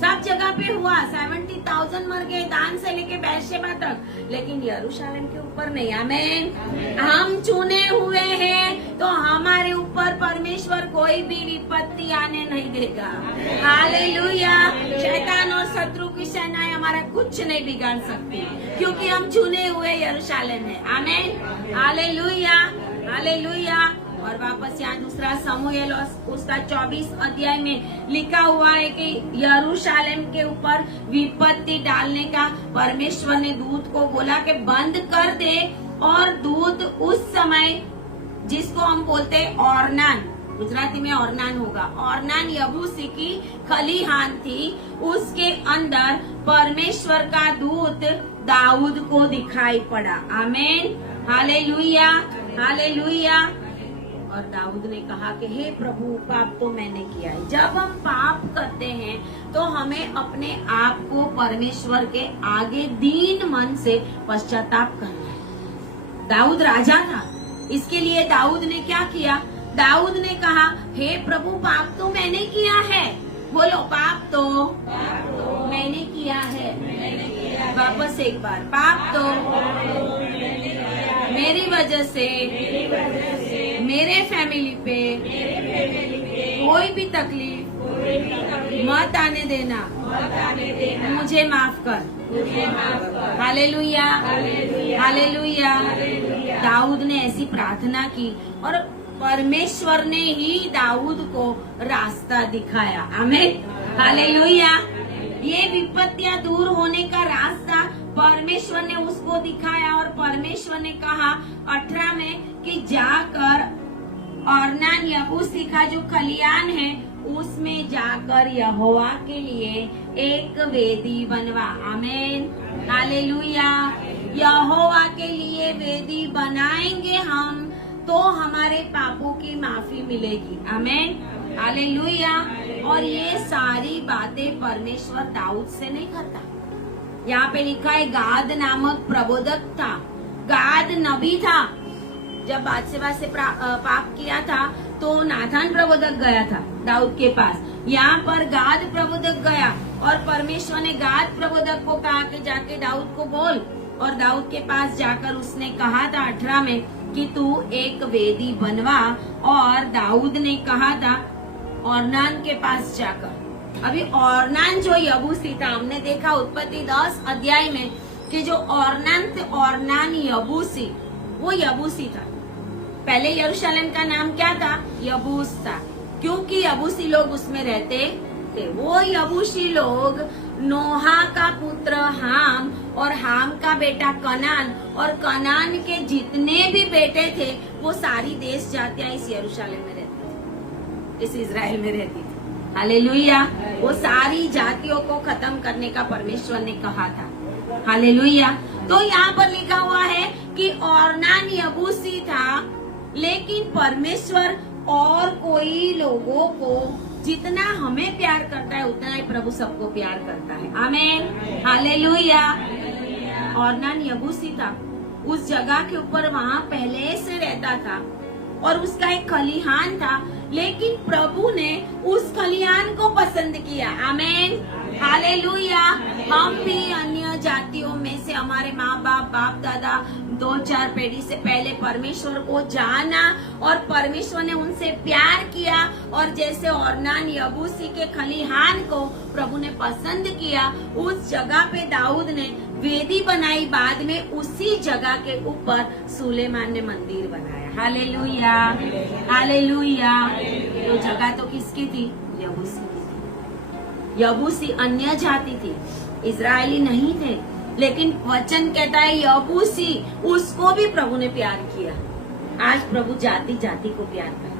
सब जगह पे हुआ, 70,000 मर गए, दान से लेके बेरशेबा तक, लेकिन यरूशलेम के ऊपर नहीं। आमेन। हम चुने हुए हैं तो हमारे ऊपर परमेश्वर कोई भी विपत्ति आने नहीं देगा। हालेलुया। शैतान और शत्रु की सेनाएं हमारा कुछ नहीं बिगाड़ सकती, क्योंकि हम चुने हुए यरूशलेम है। आमेन, हालेलुया, हालेलुया। और वापस यहाँ दूसरा समूएल और उसका 24 अध्याय में लिखा हुआ है कि यरूशलेम के ऊपर विपत्ति डालने का परमेश्वर ने दूत को बोला कि बंद कर दे। और दूत उस समय, जिसको हम बोलते हैं ऑर्नान, गुजराती में ऑर्नान होगा, ऑर्नान यबूसी की खलिहान थी, उसके अंदर परमेश्वर का दूत दाऊद को दिखाई पड़ा। आमेन, हालेलुया, हालेलुया। और दाऊद ने कहा कि हे प्रभु, पाप तो मैंने किया है। जब हम पाप करते हैं तो हमें अपने आप को परमेश्वर के आगे दीन मन से पश्चाताप करना है। दाऊद राजा था, इसके लिए दाऊद ने क्या किया? दाऊद ने कहा, हे प्रभु, पाप तो मैंने किया है। बोलो, पाप तो मैंने किया है। वापस एक बार, पाप तो मेरी वजह से मेरे फैमिली पे कोई भी तकलीफ मत आने देना, मुझे माफ कर। Hallelujah, hallelujah. दाऊद ने ऐसी प्रार्थना की और परमेश्वर ने ही दाऊद को रास्ता दिखाया। आमीन, हालेलुया। ये विपत्तियां दूर होने का रास्ता परमेश्वर ने उसको दिखाया। और परमेश्वर ने कहा 18 में कि जाकर ऑर्नान यबूसी का जो खलियान है उसमें जाकर यहोवा के लिए एक वेदी बनवा। आमीन, हालेलुया। यहोवा के लिए वेदी बनाएंगे हम तो हमारे पापों की माफी मिलेगी। आमीन, हालेलुया। और ये सारी बातें परमेश्वर दाऊद से नहीं करता। यहाँ पे लिखा है गाद नामक प्रबोधक था, गाद नबी था। जब बादशेबा से पाप किया था तो नाथान प्रबोधक गया था दाऊद के पास। यहाँ पर गाद प्रबोधक गया और परमेश्वर ने गाद प्रबोधक को कहा कि जाके दाऊद को बोल और दाऊद के पास जाकर उसने कहा था 18 में कि तू एक वेदी बनवा, और दाऊद ने कहा था ऑर्नान के पास जाकर। अभी ऑर्नान जो यबूसी था, हमने देखा उत्पत्ति 10 अध्याय में कि जो ऑर्नान यबूसी, वो यबूसी था। पहले यरूशलेम का नाम क्या था? यबूस था, क्योंकि यबूसी लोग उसमें रहते थे। वो यबूसी लोग नोहा का पुत्र हाम और हाम का बेटा कनान, और कनान के जितने भी बेटे थे वो सारी देश जातियां इस यरूशलेम में रहती थी, इस इजराइल में रहती थी। हालेलुया। वो सारी जातियों को खत्म करने का परमेश्वर ने कहा था। हालेलुया। तो यहाँ पर लिखा हुआ है कि ऑर्नान यबूसी था, लेकिन परमेश्वर और कोई लोगों को जितना हमें प्यार करता है उतना ही प्रभु सबको प्यार करता है। आमीन। हालेलुया। ऑर्नान यबूसी था, उस जगह के ऊपर वहाँ पहले से रहता था और उसका एक खलिहान था, लेकिन प्रभु ने उस खलिहान को पसंद किया। आमीन। हालेलुया। हम भी अन्य जातियों में से हमारे माँ बाप दादा 2-4 पीढ़ी से पहले परमेश्वर को जाना और परमेश्वर ने उनसे प्यार किया, और जैसे ऑर्नान यबूसी के खलिहान को प्रभु ने पसंद किया, उस जगह पे दाऊद ने वेदी बनाई। बाद में उसी जगह के ऊपर सुलेमान ने मंदिर बनाया। हालेलुया। हालेलुया। तो जगह तो किसकी थी? यबूसी की थी। यबूसी अन्य जाति थी, इजरायली नहीं थे, लेकिन वचन कहता है यबूसी, उसको भी प्रभु ने प्यार किया। आज प्रभु जाति जाति को प्यार करता है।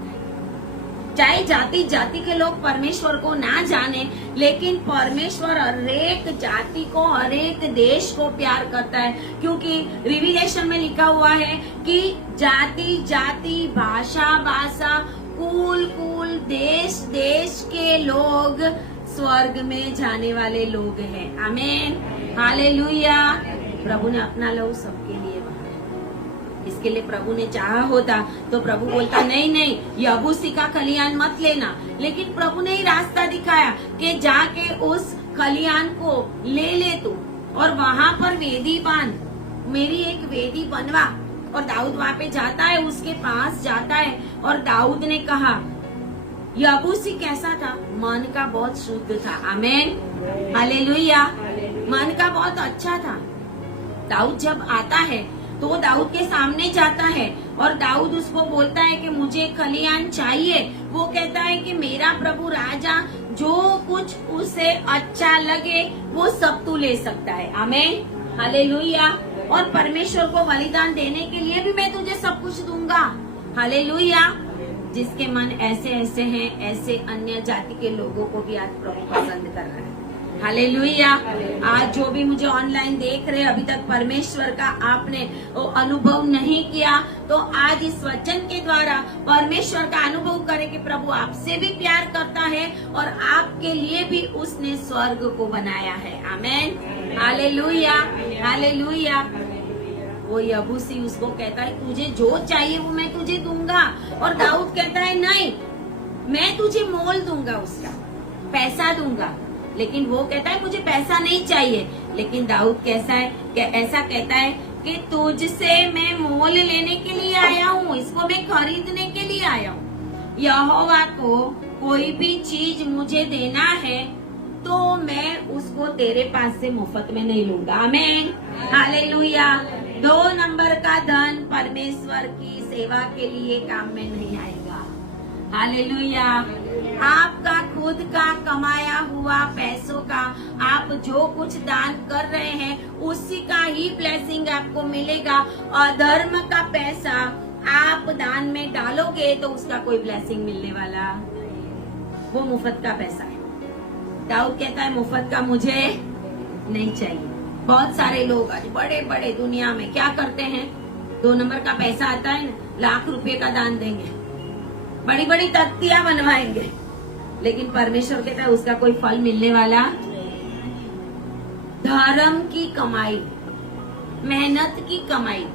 चाहे जाति जाति के लोग परमेश्वर को ना जाने, लेकिन परमेश्वर हर एक जाति को, हर एक देश को प्यार करता है, क्योंकि रिविलेशन में लिखा हुआ है कि जाति जाति, भाषा भाषा, कुल कुल, देश देश के लोग स्वर्ग में जाने वाले लोग हैं। आमीन। हालेलुया। प्रभु ने अपना लहू सबके लिए बहाया। इसके लिए प्रभु ने चाहा होता तो प्रभु बोलता नहीं यबूसी का खलिहान मत लेना, लेकिन प्रभु ने ही रास्ता दिखाया कि जाके उस खलिहान को ले तू और वहाँ पर वेदी बांध, मेरी एक वेदी बनवा। और दाऊद वहाँ पे जाता है, उसके पास जाता है, और दाऊद ने कहा यबूसी कैसा था? मन का बहुत शुद्ध था। आमीन। हालेलुया। मन का बहुत अच्छा था। दाऊद जब आता है तो दाऊद के सामने जाता है और दाऊद उसको बोलता है कि मुझे खलिहान चाहिए। वो कहता है कि मेरा प्रभु राजा, जो कुछ उसे अच्छा लगे वो सब तू ले सकता है। आमीन। हालेलुया। और परमेश्वर को बलिदान देने के लिए भी मैं तुझे सब कुछ दूंगा। हालेलुया। जिसके मन ऐसे ऐसे हैं, ऐसे अन्य जाति के लोगों को भी आज प्रभु पसंद कर रहा है। हालेलुया। आज जो भी मुझे ऑनलाइन देख रहे, अभी तक परमेश्वर का आपने अनुभव नहीं किया, तो आज इस वचन के द्वारा परमेश्वर का अनुभव करें कि प्रभु आपसे भी प्यार करता है और आपके लिए भी उसने स्वर्ग को बनाया है। आमीन। हालेलुया। हालेलुया। वो यबूसी उसको कहता है तुझे जो चाहिए वो मैं तुझे दूंगा, और दाऊद कहता है नहीं, मैं तुझे मोल दूंगा, उसका पैसा दूंगा। लेकिन वो कहता है मुझे पैसा नहीं चाहिए, लेकिन दाऊद कैसा है कि ऐसा कहता है कि तुझसे मैं मोल लेने के लिए आया हूँ, इसको मैं खरीदने के लिए आया हूँ। यहोवा को कोई भी चीज मुझे देना है तो मैं उसको तेरे पास से मुफ्त में नहीं लूंगा। आमीन। हालेलुया। 2 नंबर का धन परमेश्वर की सेवा के लिए काम में नहीं आएगा। हालेलुया। आपका खुद का कमाया हुआ पैसों का आप जो कुछ दान कर रहे हैं उसी का ही ब्लेसिंग आपको मिलेगा। अधर्म का पैसा आप दान में डालोगे तो उसका कोई ब्लेसिंग मिलने वाला, वो मुफ्त का पैसा है। दाऊद कहता है मुफ्त का मुझे नहीं चाहिए। बहुत सारे लोग आज बड़े बड़े दुनिया में क्या करते हैं, 2 नंबर का पैसा आता है ना, लाख रुपए का दान देंगे, बड़ी बड़ी तख्तियां बनवाएंगे, लेकिन परमेश्वर कहता है उसका कोई फल मिलने वाला। धर्म की कमाई, मेहनत की कमाई,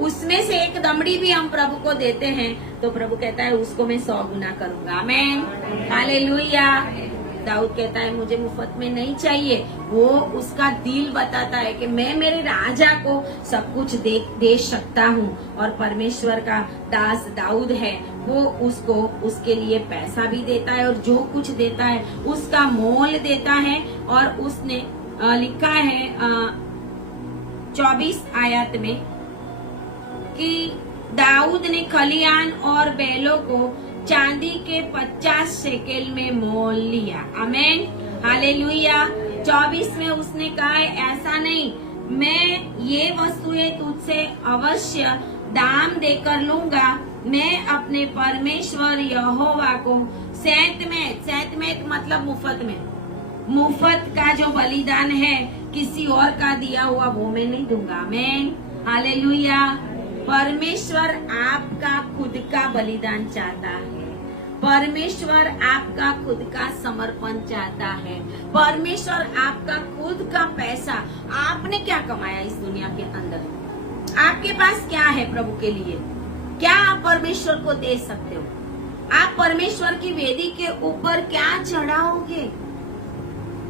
उसमें से एक दमड़ी भी हम प्रभु को देते हैं तो प्रभु कहता है उसको मैं 100 गुना करूंगा। आमीन। हालेलुया। दाऊद कहता है मुझे मुफ्त में नहीं चाहिए। वो उसका दिल बताता है कि मैं मेरे राजा को सब कुछ दे सकता हूँ। और परमेश्वर का दास दाऊद है, वो उसको उसके लिए पैसा भी देता है और जो कुछ देता है उसका मोल देता है। और उसने लिखा है 24 आयत में कि दाऊद ने खलियान और बैलों को चांदी के 50 शेकेल में मोल लिया। आमेन, हालेलुया। 24 में उसने कहा है ऐसा नहीं, मैं ये वस्तुएं तुझसे अवश्य दाम देकर लूंगा। मैं अपने परमेश्वर यहोवा को सैतमेत मतलब मुफ्त का जो बलिदान है किसी और का दिया हुआ वो मैं नहीं दूंगा। आमेन, हालेलुया। परमेश्वर आपका खुद का बलिदान चाहता है। परमेश्वर आपका खुद का समर्पण चाहता है। परमेश्वर आपका खुद का पैसा, आपने क्या कमाया इस दुनिया के अंदर, आपके पास क्या है प्रभु के लिए, क्या आप परमेश्वर को दे सकते हो? आप परमेश्वर की वेदी के ऊपर क्या चढ़ाओगे?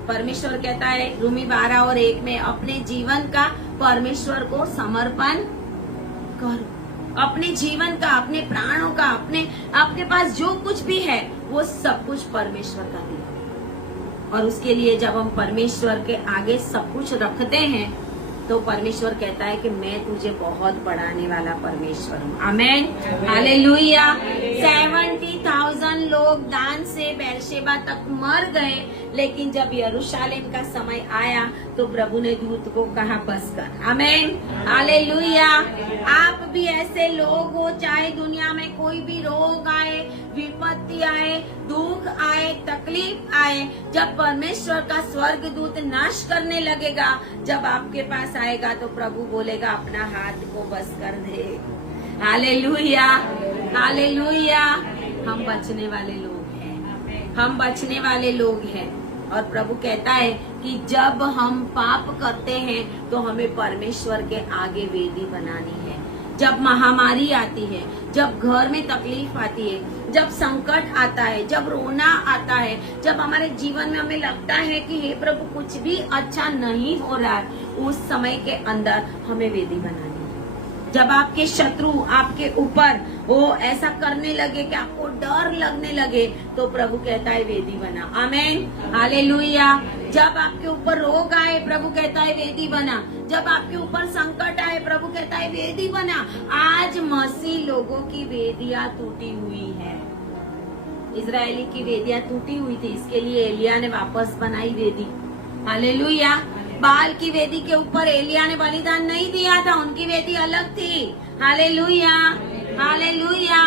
परमेश्वर कहता है रोमी 12 और 1 में अपने जीवन का परमेश्वर को समर्पण करो। अपने जीवन का, अपने प्राणों का, आपके पास जो कुछ भी है वो सब कुछ परमेश्वर का दिया। और उसके लिए जब हम परमेश्वर के आगे सब कुछ रखते हैं तो परमेश्वर कहता है कि मैं तुझे बहुत बढ़ाने वाला परमेश्वर हूँ। आमेन, हालेलुया। 70,000 लोग दान से बेरशेबा तक मर गए, लेकिन जब यरूशलेम का समय आया तो प्रभु ने दूत को कहा बस कर। आमेन, हालेलुया। आप भी ऐसे लोग हो, चाहे दुनिया में कोई भी रोग आए, विपत्ति आए, दुख आए, तकलीफ आए, जब परमेश्वर का स्वर्गदूत नाश करने लगेगा, जब आपके पास आएगा तो प्रभु बोलेगा अपना हाथ को बस कर दे। Hallelujah, hallelujah. हम बचने वाले लोग हैं, हम बचने वाले लोग हैं। और प्रभु कहता है कि जब हम पाप करते हैं तो हमें परमेश्वर के आगे वेदी बनानी है। जब महामारी आती है, जब घर में तकलीफ आती है, जब संकट आता है, जब रोना आता है, जब हमारे जीवन में हमें लगता है कि हे प्रभु कुछ भी अच्छा नहीं हो रहा है, उस समय के अंदर हमें वेदी बनानी है। जब आपके शत्रु आपके ऊपर वो ऐसा करने लगे कि आपको डर लगने लगे तो प्रभु कहता है वेदी बना। आमेन, हालेलुया। जब आपके ऊपर रोग आए प्रभु कहता है वेदी बना। जब आपके ऊपर संकट आए प्रभु कहता है वेदी बना। आज मसीह लोगों की वेदियां टूटी हुई है। इजरायली की वेदियां टूटी हुई थी, इसके लिए एलिया ने वापस बनाई वेदी। हालेलुया। बाल की वेदी के ऊपर एलिया ने बलिदान नहीं दिया था, उनकी वेदी अलग थी। Hallelujah, hallelujah.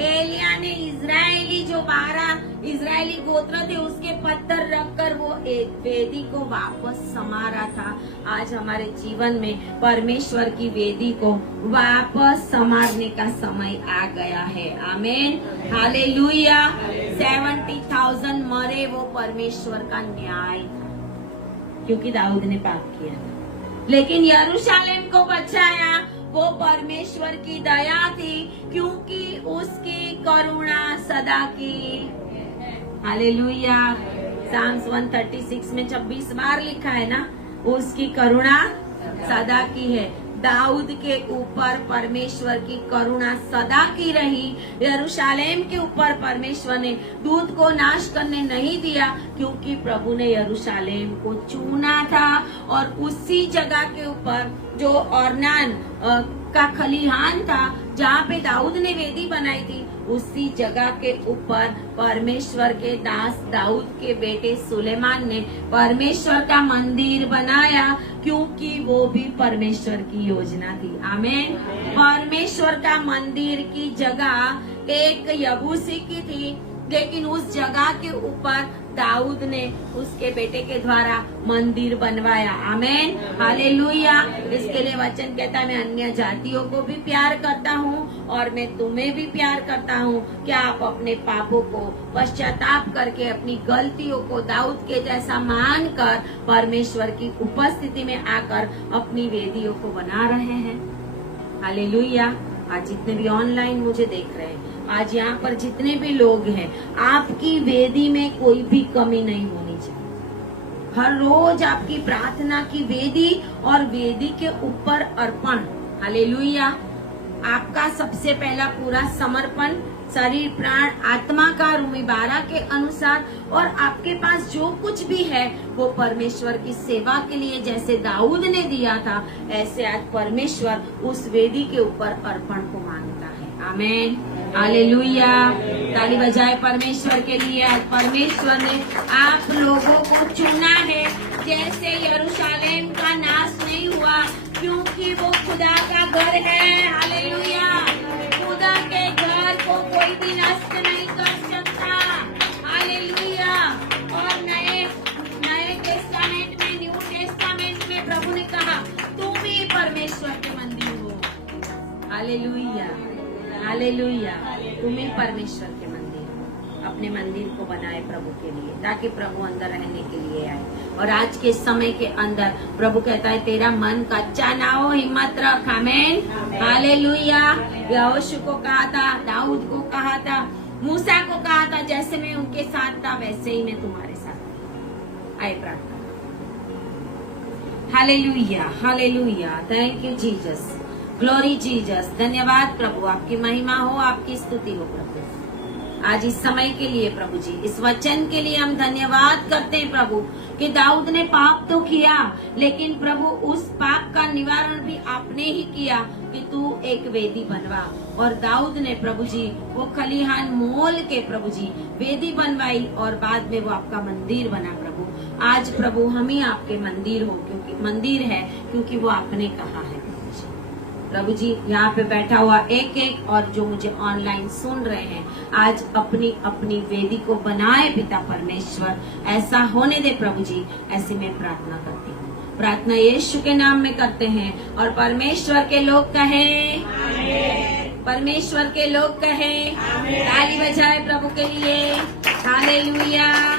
एलिया ने इजरायली जो 12 इजरायली गोत्र थे उसके पत्थर रखकर वो एक वेदी को वापस संवारा था। आज हमारे जीवन में परमेश्वर की वेदी को वापस संवारने का समय आ गया है। आमेन, हालेलुया। 70,000 मरे, वो परमेश्वर का न्याय था क्योंकि दाऊद ने पाप किया था। लेकिन यरूशलेम को बचाया वो परमेश्वर की दया थी, क्योंकि उसकी करुणा सदा की। हालेलुया। साम्स 136 में 26 बार लिखा है ना, उसकी करुणा सदा की है। दाऊद के ऊपर परमेश्वर की करुणा सदा की रही। यरूशलेम के ऊपर परमेश्वर ने दूत को नाश करने नहीं दिया, क्योंकि प्रभु ने यरूशलेम को चुना था। और उसी जगह के ऊपर जो अर्नान का खलिहान था, जहाँ पे दाऊद ने वेदी बनाई थी, उसी जगह के ऊपर परमेश्वर के दास दाऊद के बेटे सुलेमान ने परमेश्वर का मंदिर बनाया, क्योंकि वो भी परमेश्वर की योजना थी। आमेन। परमेश्वर का मंदिर की जगह एक यबूसी की थी, लेकिन उस जगह के ऊपर दाऊद ने उसके बेटे के द्वारा मंदिर बनवाया। आमेन, हालेलुया। इसके लिए वचन कहता है मैं अन्य जातियों को भी प्यार करता हूँ और मैं तुम्हें भी प्यार करता हूँ। क्या आप अपने पापों को पश्चाताप करके अपनी गलतियों को दाऊद के जैसा मानकर परमेश्वर की उपस्थिति में आकर अपनी वेदियों को बना रहे हैं? हालेलुया। आज जितने भी ऑनलाइन मुझे देख रहे हैं, आज यहाँ पर जितने भी लोग हैं, आपकी वेदी में कोई भी कमी नहीं होनी चाहिए। हर रोज आपकी प्रार्थना की वेदी और वेदी के ऊपर अर्पण, हालेलुया, आपका सबसे पहला पूरा समर्पण, शरीर प्राण आत्मा का रोमी 12 के अनुसार, और आपके पास जो कुछ भी है वो परमेश्वर की सेवा के लिए जैसे दाऊद ने दिया था, ऐसे आज परमेश्वर उस वेदी के ऊपर अर्पण को मांगता है। आमेन, हालेलुया। ताली बजाए परमेश्वर के लिए। आज परमेश्वर ने आप लोगों को चुना है, जैसे यरूशलेम का नाश नहीं हुआ, क्योंकि वो खुदा का घर है। हालेलुया। खुदा के घर को कोई भी नष्ट नहीं कर सकता। हालेलुया। और नए टेस्टामेंट में, न्यू टेस्टामेंट में प्रभु ने कहा तुम ही परमेश्वर के मंदिर हो। Hallelujah, hallelujah. तुम ही परमेश्वर के मंदिर हो। अपने मंदिर को बनाए प्रभु के लिए, ताकि प्रभु अंदर रहने के लिए आए। और आज के समय के अंदर प्रभु कहता है तेरा मन कच्चा ना हो, हिम्मत रख। आमेन, हालेलुया। यहोशू को कहा था, दाऊद को कहा था, मूसा को कहा था, जैसे मैं उनके साथ था वैसे ही मैं तुम्हारे साथ। आए प्रार्थना। हालेलुया, हालेलुया। Thank you Jesus, glory Jesus. धन्यवाद प्रभु, आपकी महिमा हो, आपकी स्तुति हो प्रभु। आज इस समय के लिए प्रभु जी, इस वचन के लिए हम धन्यवाद करते हैं प्रभु, कि दाऊद ने पाप तो किया, लेकिन प्रभु उस पाप का निवारण भी आपने ही किया कि तू एक वेदी बनवा। और दाऊद ने प्रभु जी वो खलिहान मोल के प्रभु जी वेदी बनवाई, और बाद में वो आपका मंदिर बना प्रभु। आज प्रभु हम ही आपके मंदिर हो, क्योंकि मंदिर है, क्योंकि वो आपने कहा है प्रभु जी। यहाँ पे बैठा हुआ एक एक और जो मुझे ऑनलाइन सुन रहे हैं, आज अपनी अपनी वेदी को बनाए पिता परमेश्वर। ऐसा होने दे प्रभु जी, ऐसी मैं प्रार्थना करती हूँ। प्रार्थना यीशु के नाम में करते हैं, और परमेश्वर के लोग कहें, परमेश्वर के लोग कहें, ताली बजाए प्रभु के लिए। हालेलुया।